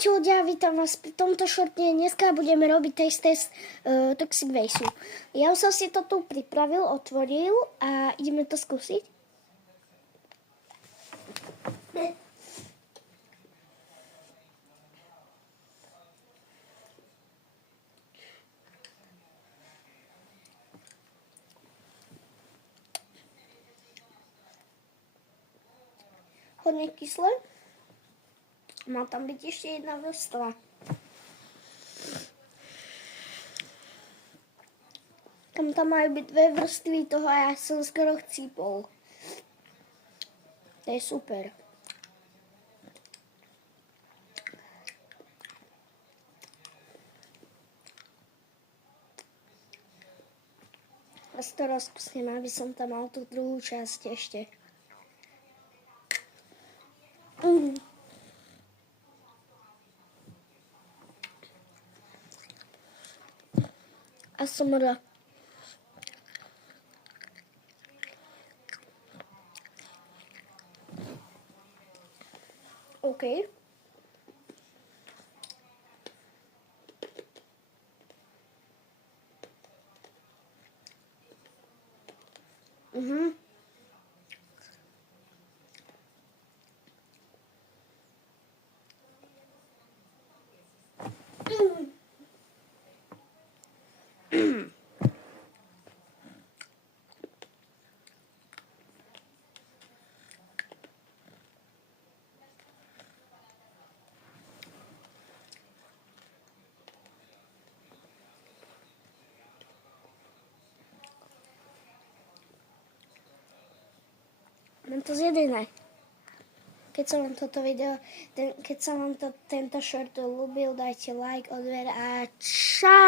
Čaute ľudia, vítam vás pri tomto šorte. Dneska budeme robiť test Toxic Waste. Ja už som si to tu pripravil, otvoril a ideme to skúsiť. Hodne kyslé. Má tam byť ešte jedna vrstva. Tam majú byť dve vrstvy toho a ja som skoro chcípol. To je super. A to rozkusím, aby som tam mal tú druhú časť ešte. A som rád. OK. Mám to zjedené. Keď sa vám toto video, keď sa vám tento short ľúbil, dajte like, odber a čau!